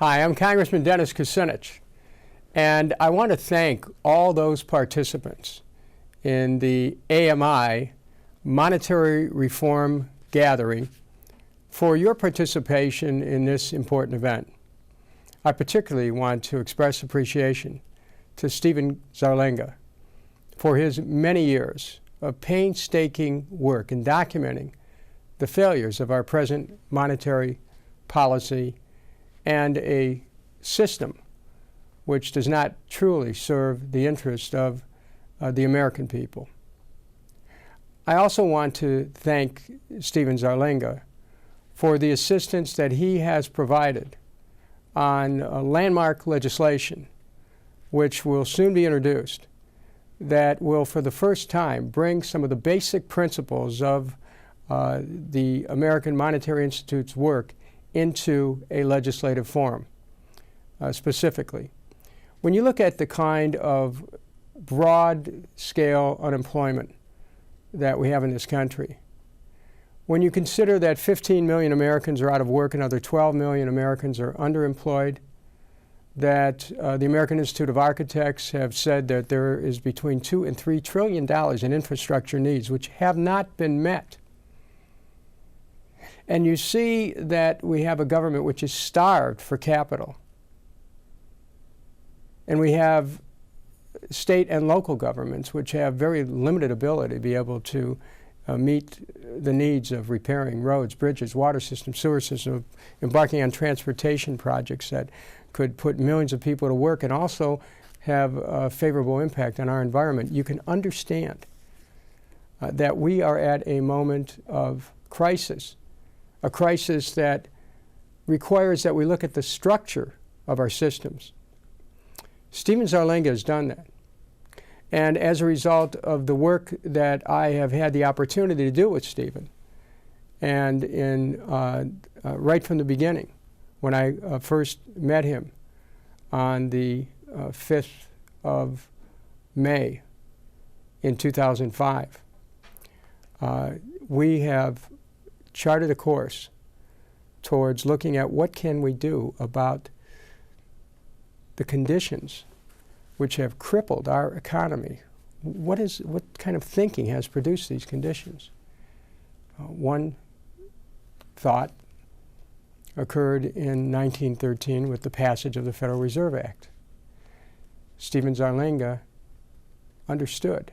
Hi, I'm Congressman Dennis Kucinich, and I want to thank all those participants in the AMI Monetary Reform Gathering for your participation in this important event. I particularly want to express appreciation to Stephen Zarlenga for his many years of painstaking work in documenting the failures of our present monetary policy and a system which does not truly serve the interest of the American people. I also want to thank Stephen Zarlenga for the assistance that he has provided on landmark legislation which will soon be introduced that will for the first time bring some of the basic principles of the American Monetary Institute's work into a legislative form. Specifically, when you look at the kind of broad-scale unemployment that we have in this country, when you consider that 15 million Americans are out of work, another 12 million Americans are underemployed, that the American Institute of Architects have said that there is between $2 and $3 trillion in infrastructure needs which have not been met. And you see that we have a government which is starved for capital. And we have state and local governments which have very limited ability to be able to meet the needs of repairing roads, bridges, water systems, sewer systems, embarking on transportation projects that could put millions of people to work and also have a favorable impact on our environment. You can understand that we are at a moment of crisis. A crisis that requires that we look at the structure of our systems. Stephen Zarlenga has done that. And as a result of the work that I have had the opportunity to do with Stephen, and right from the beginning, when I first met him on the 5th of May in 2005, we have charted a course towards looking at what can we do about the conditions which have crippled our economy. What kind of thinking has produced these conditions? One thought occurred in 1913 with the passage of the Federal Reserve Act. Stephen Zarlenga understood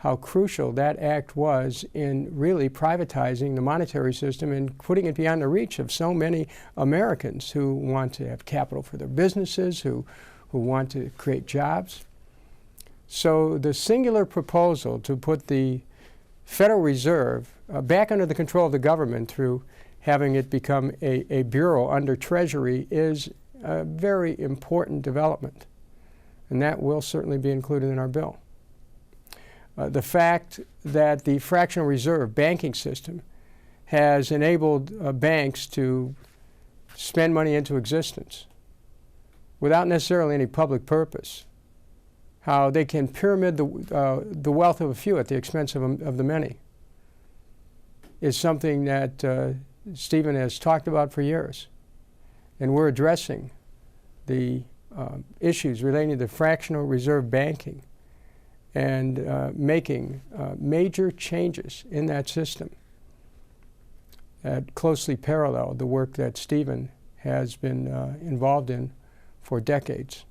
how crucial that act was in really privatizing the monetary system and putting it beyond the reach of so many Americans who want to have capital for their businesses, who want to create jobs. So the singular proposal to put the Federal Reserve back under the control of the government through having it become a bureau under Treasury is a very important development, and that will certainly be included in our bill. The fact that the fractional reserve banking system has enabled banks to spend money into existence without necessarily any public purpose, how they can pyramid the wealth of a few at the expense of the many, is something that Stephen has talked about for years. And we're addressing the issues relating to fractional reserve banking and making major changes in that system that closely parallel the work that Stephen has been involved in for decades.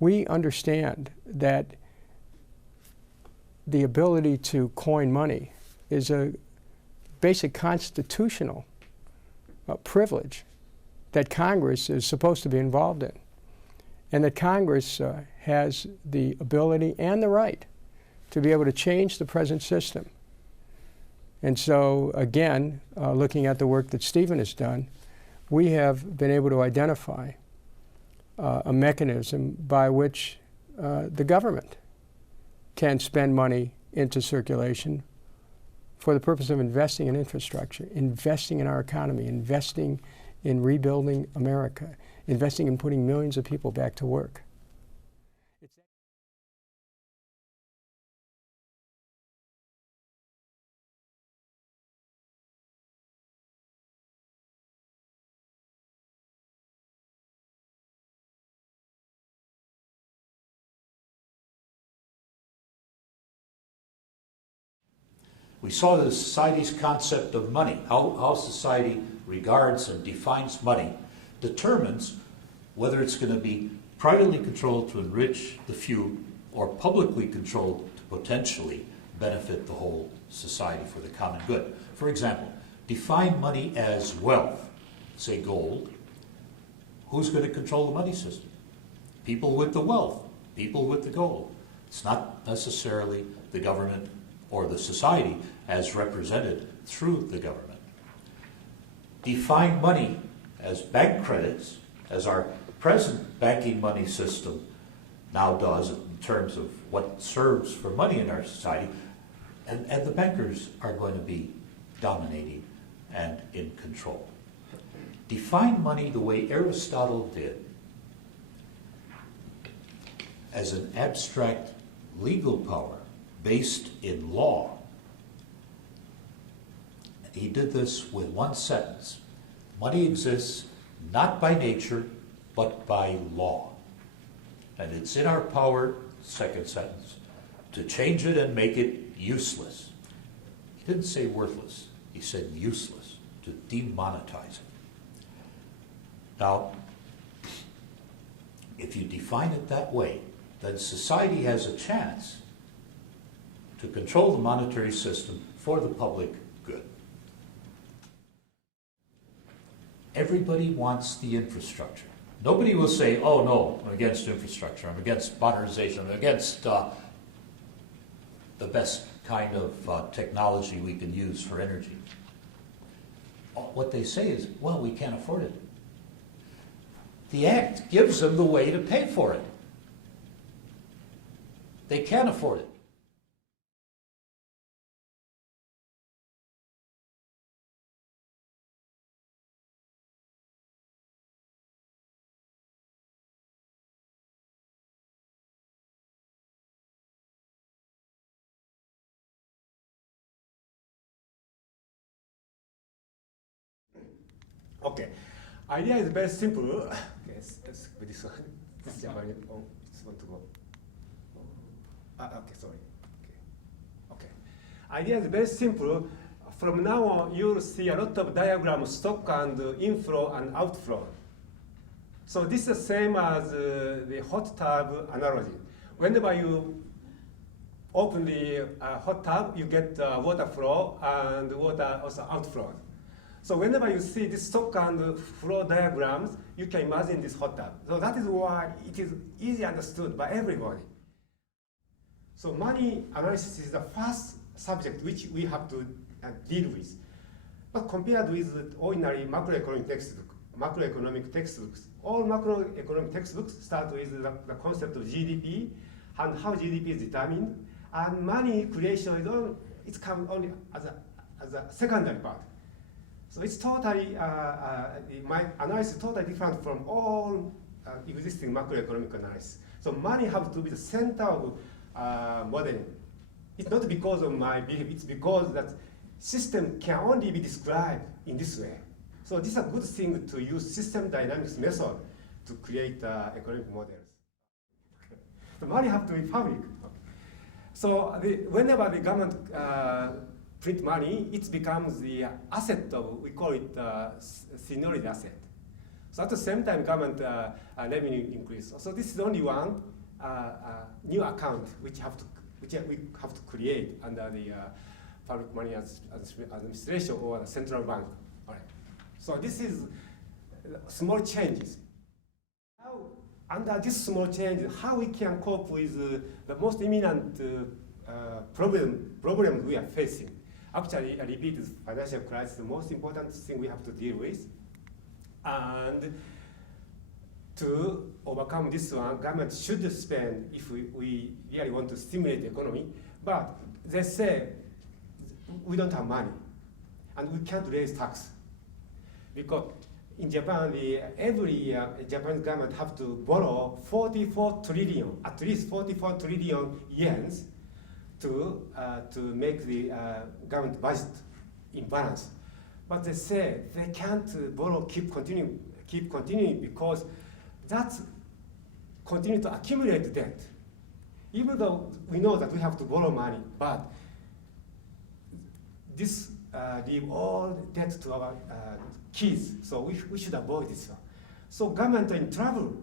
We understand that the ability to coin money is a basic constitutional privilege that Congress is supposed to be involved in, and that Congress has the ability and the right to be able to change the present system. And so, again, looking at the work that Stephen has done, we have been able to identify a mechanism by which the government can spend money into circulation for the purpose of investing in infrastructure, investing in our economy, investing in rebuilding America, investing in putting millions of people back to work. We saw the society's concept of money, how society regards and defines money, determines whether it's going to be privately controlled to enrich the few or publicly controlled to potentially benefit the whole society for the common good. For example, define money as wealth, say gold. Who's going to control the money system? People with the wealth, people with the gold. It's not necessarily the government or the society as represented through the government. Define money as bank credits, as our present banking money system now does in terms of what serves for money in our society, and the bankers are going to be dominating and in control. Define money the way Aristotle did, as an abstract legal power based in law. He did this with one sentence. Money exists not by nature, but by law. And it's in our power, second sentence, to change it and make it useless. He didn't say worthless, he said useless, to demonetize it. Now, if you define it that way, then society has a chance to control the monetary system for the public good. Everybody wants the infrastructure. Nobody will say, oh no, I'm against infrastructure, I'm against modernization, I'm against the best kind of technology we can use for energy. What they say is, well, we can't afford it. The Act gives them the way to pay for it. They can't afford it. Okay. Idea is very simple. Okay, let's put this one. This is Japanese. Oh, it's want to go. Okay, sorry. Okay. Idea is very simple. From now on, you'll see a lot of diagrams, stock and inflow and outflow. So this is the same as the hot tub analogy. Whenever you open the hot tub, you get water flow and water also outflow. So whenever you see this stock and flow diagrams, you can imagine this hot tub. So that is why it is easily understood by everybody. So money analysis is the first subject which we have to deal with. But compared with ordinary macroeconomic textbooks, all macroeconomic textbooks start with the concept of GDP and how GDP is determined, and money creation it's come only as a secondary part. So it's totally, my analysis is totally different from all existing macroeconomic analysis. So money has to be the center of modeling. It's not because of my belief, it's because that system can only be described in this way. So this is a good thing to use system dynamics method to create economic models. Okay. So money has to be public. Okay. So whenever the government print money, it becomes the asset of, we call it seniority asset. So at the same time, government revenue increase. So this is only one new account which we have to create under the public money administration or the central bank. All right. So this is small changes. How, under this small change, how we can cope with the most imminent problem we are facing. Actually, I repeat, this financial crisis, the most important thing we have to deal with. And to overcome this one, government should spend if we really want to stimulate the economy. But they say we don't have money, and we can't raise tax. Because in Japan, every year, Japanese government have to borrow 44 trillion, at least 44 trillion yens to make the government budget in balance. But they say they can't borrow, keep continuing because that's continue to accumulate debt. Even though we know that we have to borrow money, but this leave all debt to our kids. So we should avoid this one. So government in trouble,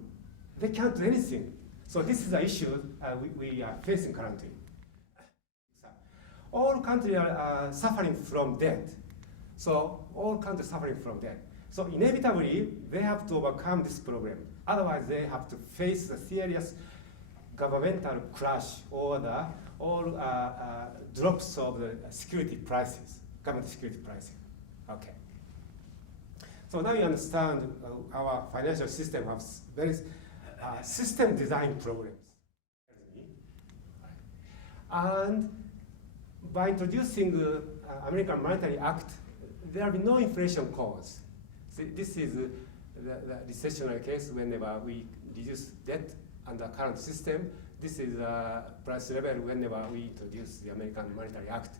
they can't do anything. So this is the issue we are facing currently. All countries are suffering from debt. So all countries suffering from debt. So inevitably, they have to overcome this problem. Otherwise, they have to face a serious governmental crash or the drops of the security prices, government security pricing. Okay. So now you understand our financial system has very system design problems. And by introducing the American Monetary Act, there will be no inflation cause. So this is the recessionary case whenever we reduce debt under current system. This is the price level whenever we introduce the American Monetary Act.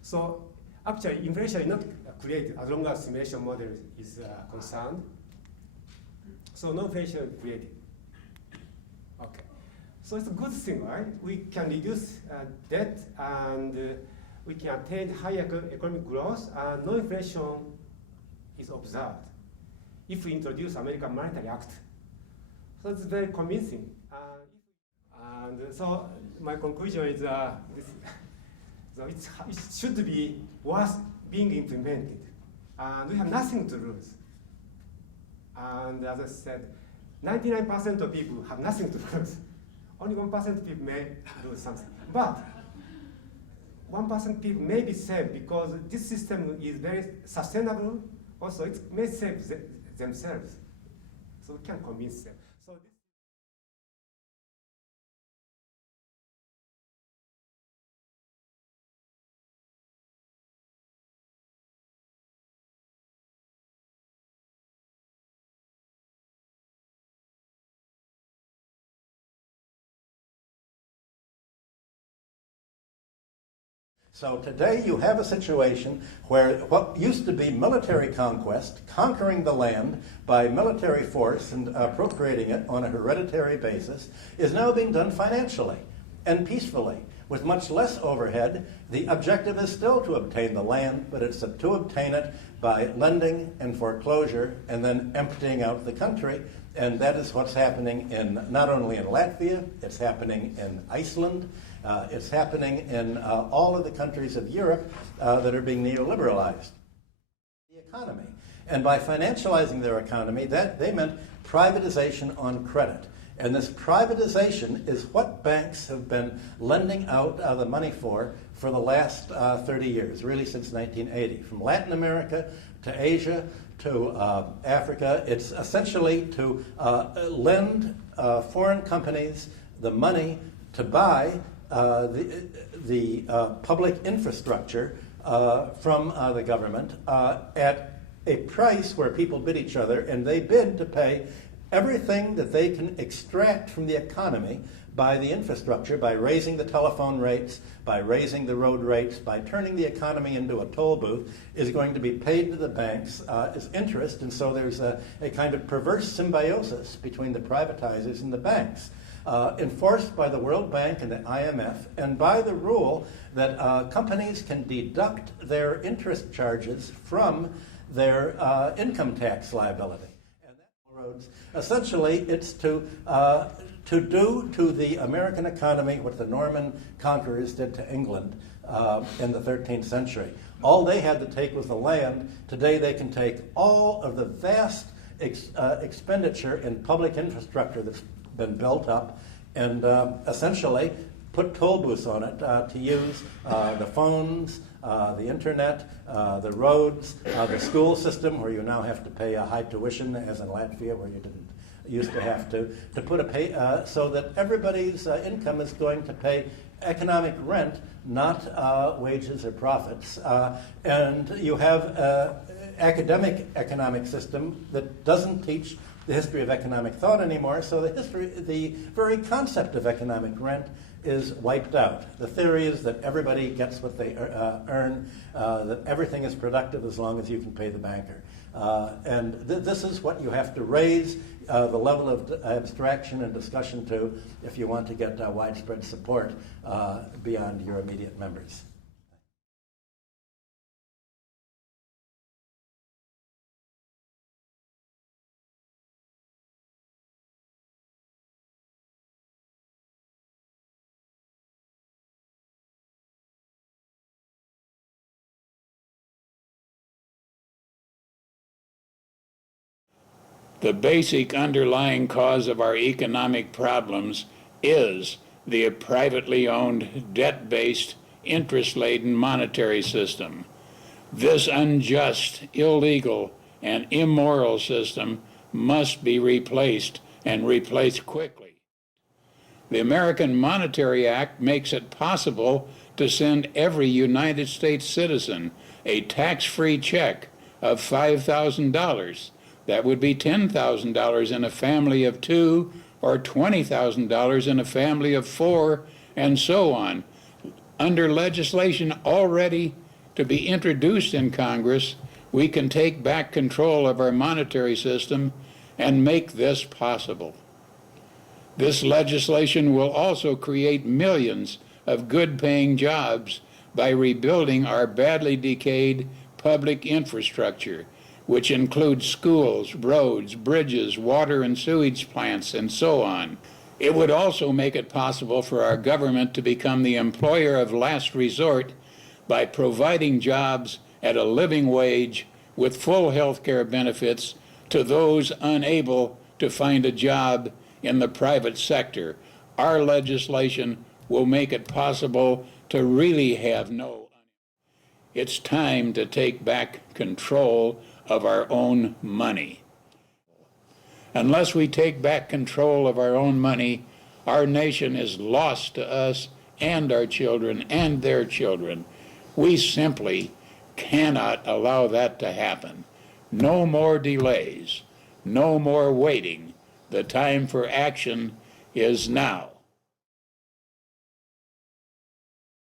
So actually, inflation is not created as long as simulation model is concerned. So no inflation is created. Okay. So it's a good thing, right? We can reduce debt and we can attain higher economic growth and no inflation is observed if we introduce American Monetary Act. So it's very convincing. And so my conclusion is so it should be worth being implemented. And we have nothing to lose. And as I said, 99% of people have nothing to lose. Only 1% of people may lose something. But 1% people may be saved because this system is very sustainable. Also, it may save themselves. So we can convince them. So this So today you have a situation where what used to be military conquest, conquering the land by military force and appropriating it on a hereditary basis, is now being done financially and peacefully with much less overhead. The objective is still to obtain the land, but it's to obtain it by lending and foreclosure and then emptying out the country. And that is what's happening not only in Latvia, it's happening in Iceland, it's happening in all of the countries of Europe that are being neoliberalized. The economy. And by financializing their economy, they meant privatization on credit. And this privatization is what banks have been lending out the money for the last 30 years, really since 1980. From Latin America to Asia to Africa, it's essentially to lend foreign companies the money to buy the public infrastructure from the government at a price where people bid each other, and they bid to pay everything that they can extract from the economy by the infrastructure, by raising the telephone rates, by raising the road rates, by turning the economy into a toll booth, is going to be paid to the banks as interest, and so there's a kind of perverse symbiosis between the privatizers and the banks. Enforced by the World Bank and the IMF, and by the rule that companies can deduct their interest charges from their income tax liability. And that roads, essentially, it's to do to the American economy what the Norman conquerors did to England in the 13th century. All they had to take was the land. Today they can take all of the vast expenditure in public infrastructure that's been built up and essentially put toll booths on it to use the phones, the internet, the roads, the school system where you now have to pay a high tuition, as in Latvia where you didn't used to have to put a pay, so that everybody's income is going to pay economic rent, not wages or profits. And you have an academic economic system that doesn't teach the history of economic thought anymore, so the very concept of economic rent is wiped out. The theory is that everybody gets what they earn, that everything is productive as long as you can pay the banker. And this is what you have to raise the level of abstraction and discussion to if you want to get widespread support beyond your immediate members. The basic underlying cause of our economic problems is the privately owned, debt-based, interest-laden monetary system. This unjust, illegal, and immoral system must be replaced, and replaced quickly. The American Monetary Act makes it possible to send every United States citizen a tax-free check of $5,000. That would be $10,000 in a family of 2, or $20,000 in a family of 4, and so on. Under legislation already to be introduced in Congress, we can take back control of our monetary system and make this possible. This legislation will also create millions of good-paying jobs by rebuilding our badly decayed public infrastructure, which includes schools, roads, bridges, water and sewage plants, and so on. It would also make it possible for our government to become the employer of last resort by providing jobs at a living wage with full health care benefits to those unable to find a job in the private sector. Our legislation will make it possible to really have no. It's time to take back control of our own money. Unless we take back control of our own money, our nation is lost to us and our children and their children. We simply cannot allow that to happen. No more delays, no more waiting. The time for action is now.